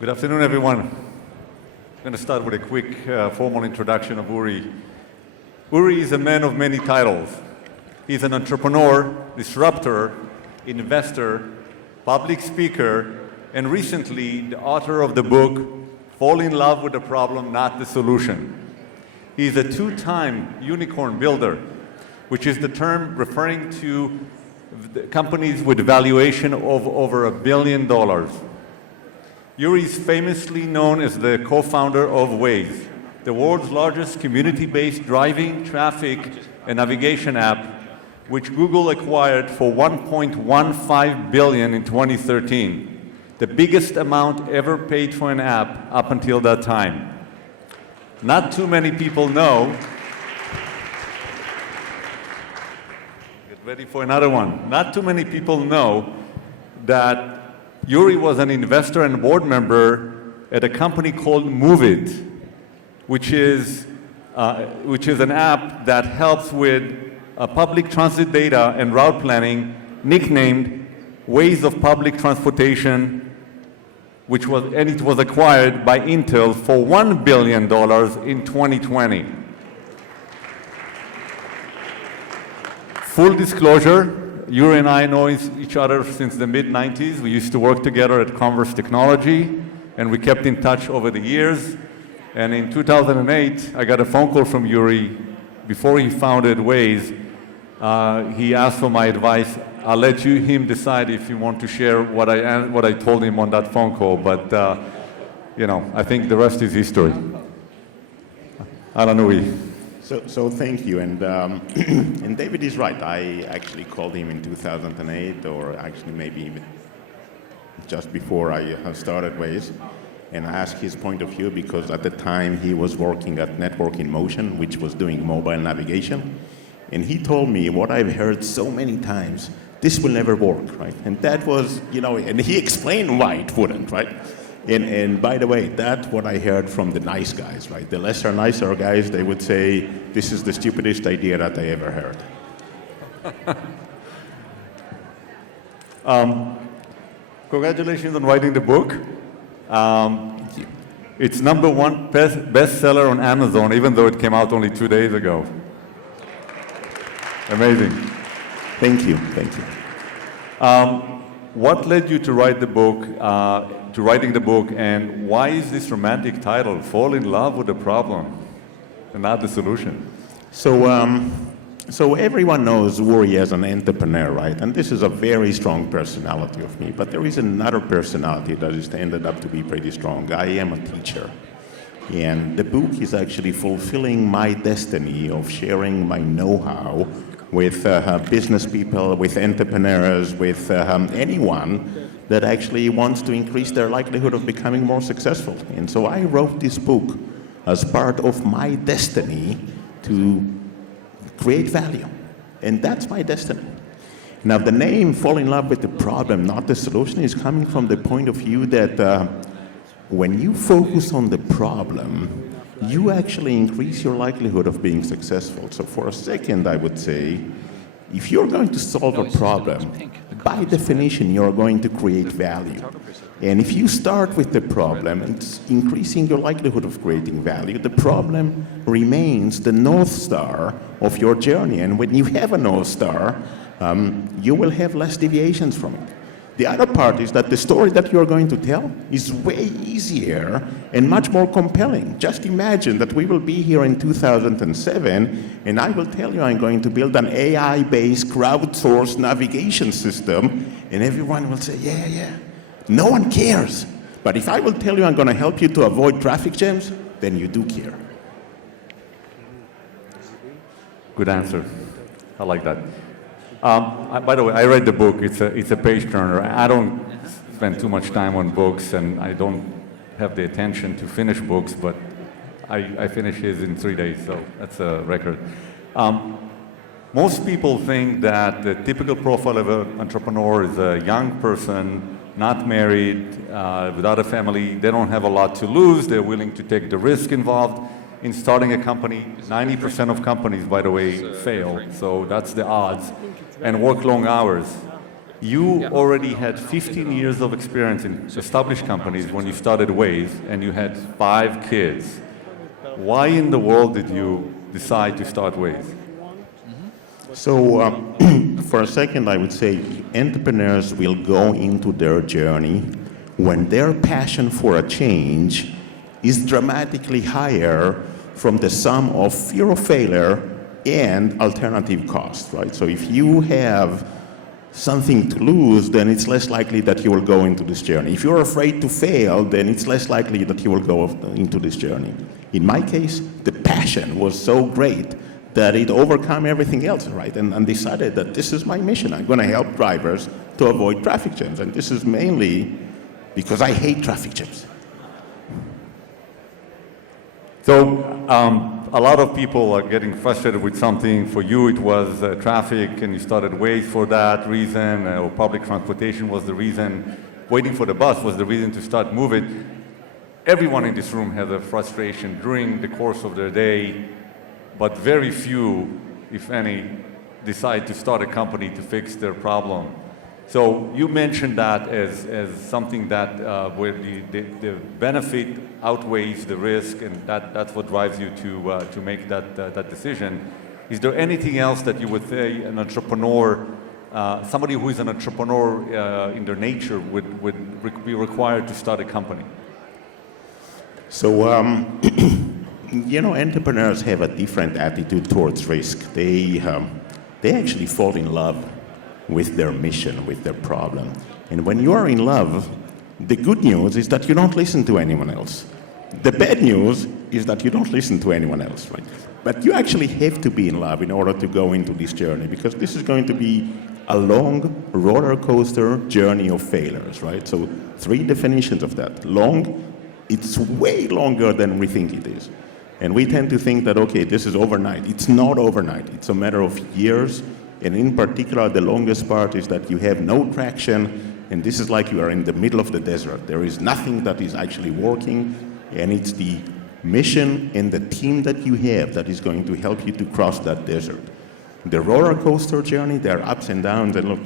Good afternoon, everyone. I'm going to start with a quick formal introduction of Uri. Uri is a man of many titles. He's an entrepreneur, disruptor, investor, public speaker, and recently the author of the book, Fall in Love with the Problem, Not the Solution. He's a two-time unicorn builder, which is the term referring to companies with valuation of over $1 billion. Uri is famously known as the co-founder of Waze, the world's largest community-based driving, traffic, and navigation app, which Google acquired for $1.15 billion in 2013, the biggest amount ever paid for an app up until that time. Not too many people know. Get ready for another one. Not too many people know that Uri was an investor and board member at a company called MoveIt, which is an app that helps with public transit data and route planning, nicknamed Waze of Public Transportation, it was acquired by Intel for $1 billion in 2020. Full disclosure, Uri and I know each other since the mid-90s. We used to work together at Converse Technology, and we kept in touch over the years. And in 2008, I got a phone call from Uri. Before he founded Waze, he asked for my advice. I'll let him decide if you want to share what I told him on that phone call. But I think the rest is history. Alan Uri. So thank you, and David is right. I actually called him in 2008, or actually maybe even just before I started Waze, and I asked his point of view because at the time he was working at Network in Motion, which was doing mobile navigation, and he told me what I've heard so many times: this will never work, right? And that was, and he explained why it wouldn't, right? And by the way, that's what I heard from the nice guys, right? The lesser, nicer guys, they would say, this is the stupidest idea that I ever heard. Congratulations on writing the book. Thank you. It's #1 bestseller on Amazon, even though it came out only 2 days ago. Amazing. Thank you. What led you to write the book, writing the book, and why is this romantic title, Fall in Love with the Problem and Not the Solution? So everyone knows Uri as an entrepreneur, right? And this is a very strong personality of me, but there is another personality that has ended up to be pretty strong. I am a teacher. And the book is actually fulfilling my destiny of sharing my know-how with business people, with entrepreneurs, with anyone that actually wants to increase their likelihood of becoming more successful. And so I wrote this book as part of my destiny to create value. And that's my destiny. Now, the name Fall in Love with the Problem, Not the Solution, is coming from the point of view that when you focus on the problem, you actually increase your likelihood of being successful. So for a second, I would say, if you're going to solve a problem, by definition, you're going to create value. And if you start with the problem, it's increasing your likelihood of creating value. The problem remains the North Star of your journey. And when you have a North Star, you will have less deviations from it. The other part is that the story that you're going to tell is way easier and much more compelling. Just imagine that we will be here in 2007, and I will tell you I'm going to build an AI-based crowdsourced navigation system, and everyone will say, yeah. No one cares. But if I will tell you I'm going to help you to avoid traffic jams, then you do care. Good answer. I like that. By the way, I read the book. It's a page turner. I don't spend too much time on books, and I don't have the attention to finish books, but I finished his in 3 days, so that's a record. Most people think that the typical profile of an entrepreneur is a young person, not married, without a family. They don't have a lot to lose. They're willing to take the risk involved in starting a company. 90% of companies, by the way, fail, so that's the odds, and work long hours. You already had 15 years of experience in established companies when you started Waze, and you had 5 kids. Why in the world did you decide to start Waze? So, for a second, I would say entrepreneurs will go into their journey when their passion for a change is dramatically higher from the sum of fear of failure and alternative cost, right? So if you have something to lose, then it's less likely that you will go into this journey. If you're afraid to fail, then it's less likely that you will go into this journey. In my case, the passion was so great that it overcome everything else, right? And decided that this is my mission. I'm going to help drivers to avoid traffic jams. And this is mainly because I hate traffic jams. So a lot of people are getting frustrated with something. For you, it was traffic, and you started Waze for that reason, or public transportation was the reason. Waiting for the bus was the reason to start Move It. Everyone in this room has a frustration during the course of their day, but very few, if any, decide to start a company to fix their problem. So you mentioned that as something that where the benefit outweighs the risk, and that's what drives you to make that decision. Is there anything else that you would say an entrepreneur, somebody who is an entrepreneur in their nature would be required to start a company? So, entrepreneurs have a different attitude towards risk. They actually fall in love with their mission, with their problem. And when you are in love, the good news is that you don't listen to anyone else. The bad news is that you don't listen to anyone else, right? But you actually have to be in love in order to go into this journey, because this is going to be a long roller coaster journey of failures, right? So 3 definitions of that. Long, it's way longer than we think it is. And we tend to think that, okay, this is overnight. It's not overnight. It's a matter of years. And in particular, the longest part is that you have no traction, and this is like you are in the middle of the desert. There is nothing that is actually working, and it's the mission and the team that you have that is going to help you to cross that desert. The roller coaster journey, there are ups and downs, and look,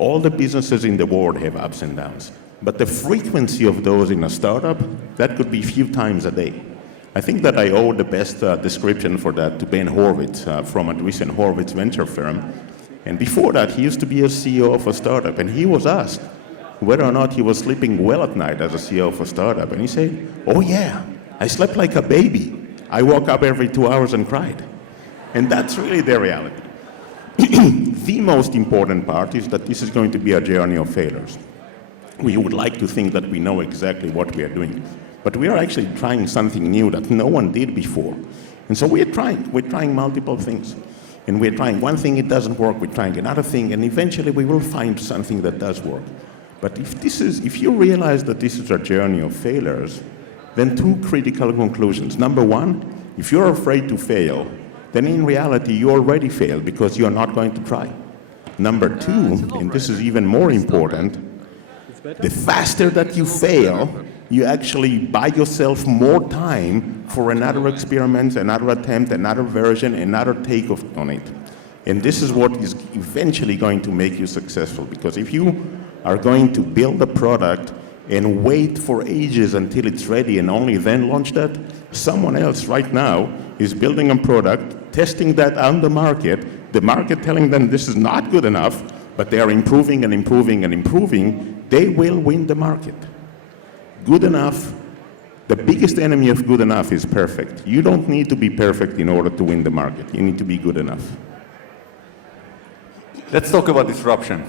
all the businesses in the world have ups and downs. But the frequency of those in a startup, that could be a few times a day. I think that I owe the best description for that to Ben Horowitz from Andreessen Horowitz venture firm. And before that, he used to be a CEO of a startup, and he was asked whether or not he was sleeping well at night as a CEO of a startup. And he said, oh yeah, I slept like a baby. I woke up every 2 hours and cried. And that's really the reality. The most important part is that this is going to be a journey of failures. We would like to think that we know exactly what we are doing. But we are actually trying something new that no one did before. And so we're trying multiple things. And we're trying one thing, it doesn't work, we're trying another thing, and eventually we will find something that does work. But if you realize that this is a journey of failures, then 2 critical conclusions. Number 1, if you're afraid to fail, then in reality you already failed because you're not going to try. Number 2, and this is even more important, the faster that you fail, you actually buy yourself more time for another experiment, another attempt, another version, another take on it. And this is what is eventually going to make you successful, because if you are going to build a product and wait for ages until it's ready and only then launch that, someone else right now is building a product, testing that on the market telling them this is not good enough, but they are improving and improving and improving, they will win the market. Good enough, the biggest enemy of good enough is perfect. You don't need to be perfect in order to win the market. You need to be good enough. Let's talk about disruption.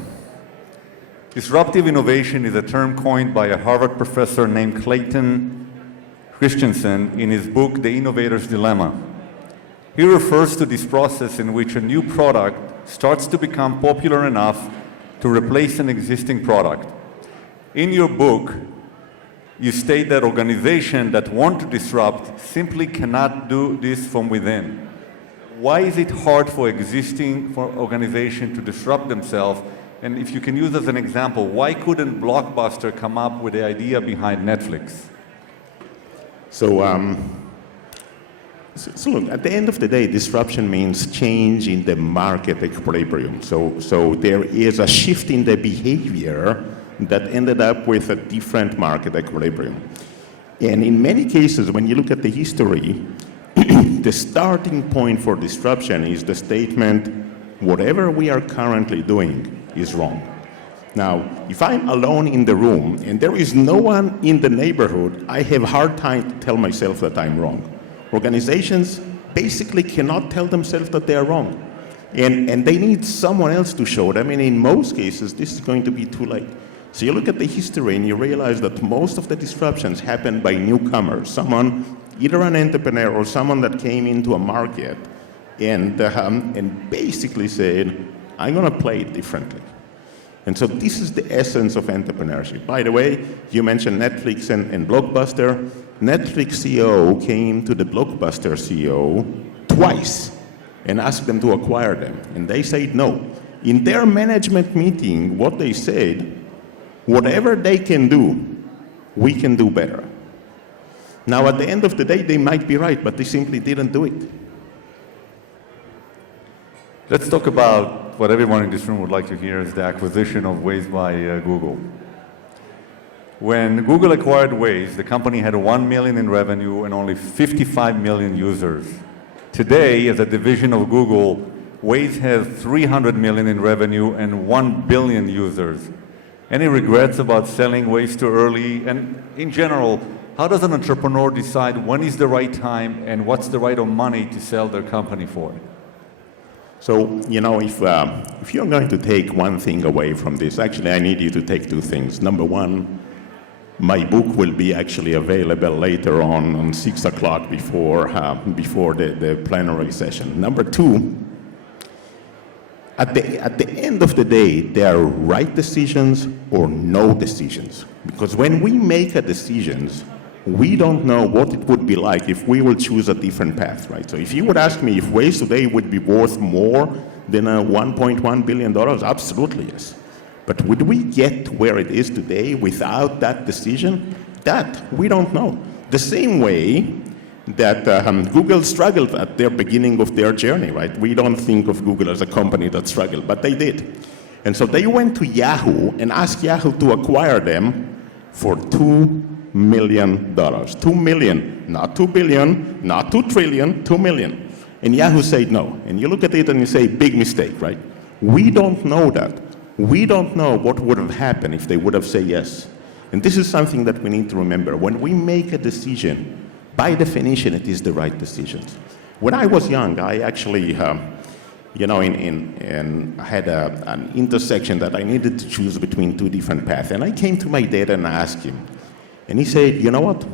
Disruptive innovation is a term coined by a Harvard professor named Clayton Christensen in his book, The Innovator's Dilemma. He refers to this process in which a new product starts to become popular enough to replace an existing product. In your book, you state that organizations that want to disrupt simply cannot do this from within. Why is it hard for organizations to disrupt themselves? And if you can use as an example, why couldn't Blockbuster come up with the idea behind Netflix? So So look, at the end of the day, disruption means change in the market equilibrium. So there is a shift in the behavior that ended up with a different market equilibrium. And in many cases, when you look at the history, the starting point for disruption is the statement, whatever we are currently doing is wrong. Now, if I'm alone in the room and there is no one in the neighborhood, I have a hard time to tell myself that I'm wrong. Organizations basically cannot tell themselves that they are wrong. And they need someone else to show them. And in most cases, this is going to be too late. So you look at the history and you realize that most of the disruptions happen by newcomers, someone, either an entrepreneur or someone that came into a market and basically said, I'm going to play it differently. And so this is the essence of entrepreneurship. By the way, you mentioned Netflix and Blockbuster. Netflix CEO came to the Blockbuster CEO twice and asked them to acquire them. And they said no. In their management meeting, what they said, whatever they can do, we can do better. Now, at the end of the day, they might be right, but they simply didn't do it. Let's talk about what everyone in this room would like to hear is the acquisition of Waze by Google. When Google acquired Waze, the company had 1 million in revenue and only 55 million users. Today, as a division of Google, Waze has 300 million in revenue and 1 billion users. Any regrets about selling Waze too early? And in general, how does an entrepreneur decide when is the right time and what's the right amount of money to sell their company for? So, if you're going to take one thing away from this, actually, I need you to take two things. Number one, my book will be actually available later on 6 o'clock before the plenary session. Number two, at the end of the day, there are right decisions or no decisions. Because when we make a decisions, we don't know what it would be like if we will choose a different path, right? So if you would ask me if Waze today would be worth more than $1.1 billion, absolutely yes. But would we get where it is today without that decision? That we don't know. The same way that Google struggled at their beginning of their journey, right? We don't think of Google as a company that struggled, but they did. And so they went to Yahoo and asked Yahoo to acquire them for $2 million. 2 million, not 2 billion, not 2 trillion, 2 million. And Yahoo said no. And you look at it and you say, big mistake, right? We don't know that. We don't know what would have happened if they would have said yes. And this is something that we need to remember. When we make a decision, by definition, it is the right decision. When I was young, I actually, had an intersection that I needed to choose between two different paths. And I came to my dad and asked him. And he said, you know what?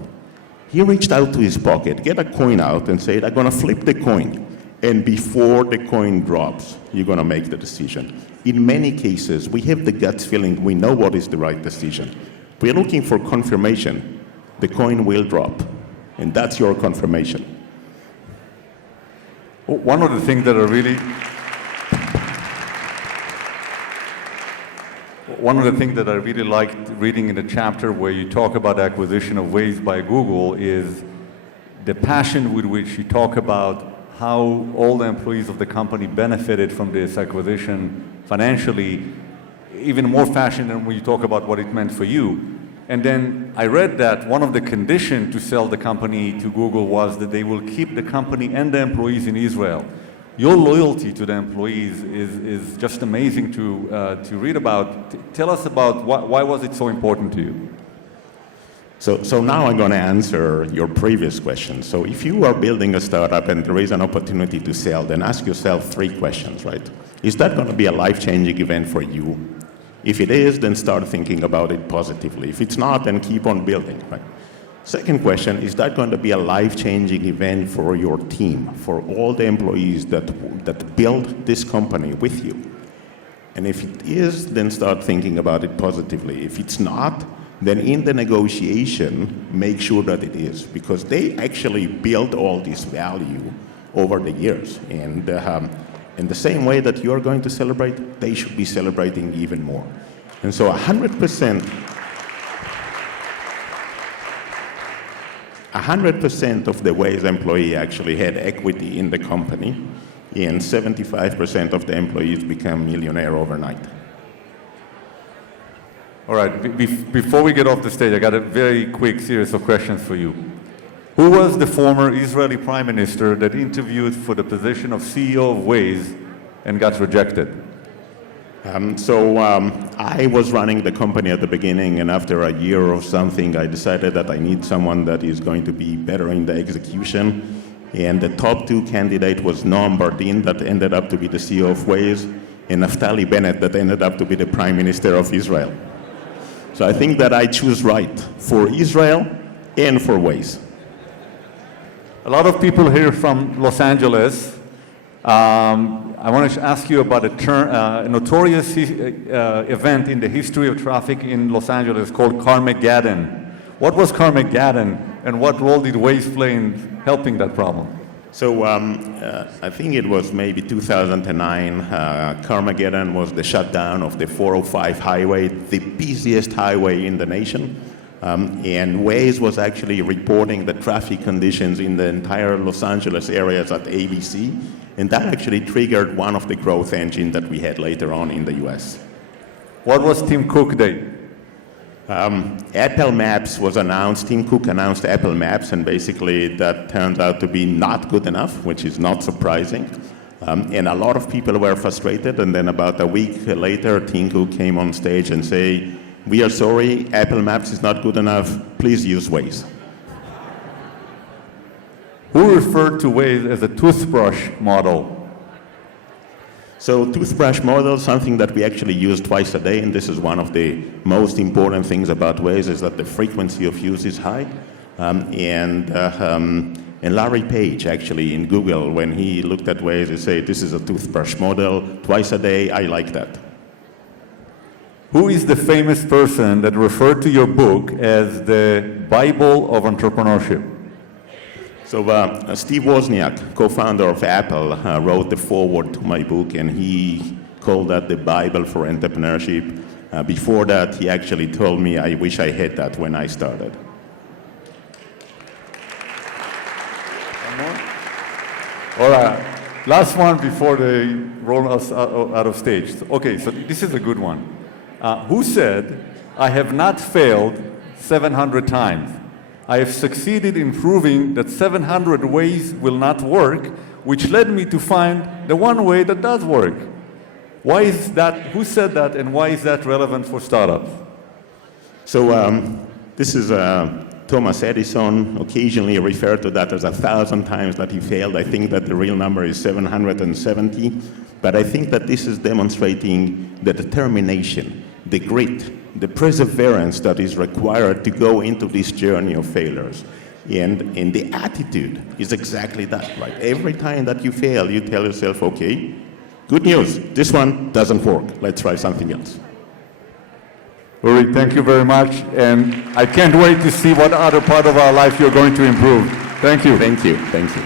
He reached out to his pocket, get a coin out, and said, I'm going to flip the coin. And before the coin drops, you're going to make the decision. In many cases, we have the gut feeling we know what is the right decision. We're looking for confirmation. The coin will drop. And that's your confirmation. One of the things that are really One of the things that I really liked reading in the chapter where you talk about the acquisition of Waze by Google is the passion with which you talk about how all the employees of the company benefited from this acquisition financially, even more passion than when you talk about what it meant for you. And then I read that one of the conditions to sell the company to Google was that they will keep the company and the employees in Israel. Your loyalty to the employees is just amazing to read about. Tell us about why was it so important to you? So now I'm going to answer your previous question. So if you are building a startup and there is an opportunity to sell, then ask yourself 3 questions, right? Is that going to be a life-changing event for you? If it is, then start thinking about it positively. If it's not, then keep on building, right? Second question, is that going to be a life-changing event for your team, for all the employees that build this company with you? And if it is, then start thinking about it positively. If it's not, then in the negotiation, make sure that it is, because they actually built all this value over the years. And in the same way that you're going to celebrate, they should be celebrating even more. And so 100%, 100% of the Waze employee actually had equity in the company, and 75% of the employees become millionaire overnight. All right, before we get off the stage, I got a very quick series of questions for you. Who was the former Israeli prime minister that interviewed for the position of CEO of Waze and got rejected? I was running the company at the beginning, and after a year or something, I decided that I need someone that is going to be better in the execution. And the top two candidate was Noam Bardin, that ended up to be the CEO of Waze, and Naftali Bennett, that ended up to be the prime minister of Israel. So I think that I choose right for Israel and for Waze. A lot of people here from Los Angeles. I want to ask you about a notorious event in the history of traffic in Los Angeles called Carmageddon. What was Carmageddon, and what role did Waze play in helping that problem? So I think it was maybe 2009. Carmageddon was the shutdown of the 405 highway, the busiest highway in the nation. And Waze was actually reporting the traffic conditions in the entire Los Angeles areas at ABC, and that actually triggered one of the growth engines that we had later on in the US. What was Tim Cook Day? Apple Maps was announced. Tim Cook announced Apple Maps, and basically that turned out to be not good enough, which is not surprising. And a lot of people were frustrated, and then about a week later, Tim Cook came on stage and said, "We are sorry, Apple Maps is not good enough, please use Waze." Who referred to Waze as a toothbrush model? So toothbrush model, something that we actually use twice a day, and this is one of the most important things about Waze, is that the frequency of use is high. And Larry Page, actually, in Google, when he looked at Waze, he said, "This is a toothbrush model, twice a day, I like that." Who is the famous person that referred to your book as the Bible of entrepreneurship? So Steve Wozniak, co-founder of Apple, wrote the foreword to my book, and he called that the Bible for entrepreneurship. Before that, he actually told me, "I wish I had that when I started." All right, last one before they roll us out of stage. Okay, so this is a good one. Who said, "I have not failed 700 times. I have succeeded in proving that 700 ways will not work, which led me to find the one way that does work"? Why is that? Who said that, and why is that relevant for startups? So this is Thomas Edison, occasionally referred to that as 1,000 times that he failed. I think that the real number is 770. But I think that this is demonstrating the determination, the grit, the perseverance that is required to go into this journey of failures. And the attitude is exactly that, right? Every time that you fail, you tell yourself, "Okay, good news, this one doesn't work. Let's try something else." Uri, thank you very much, and I can't wait to see what other part of our life you're going to improve. Thank you. Thank you. Thank you.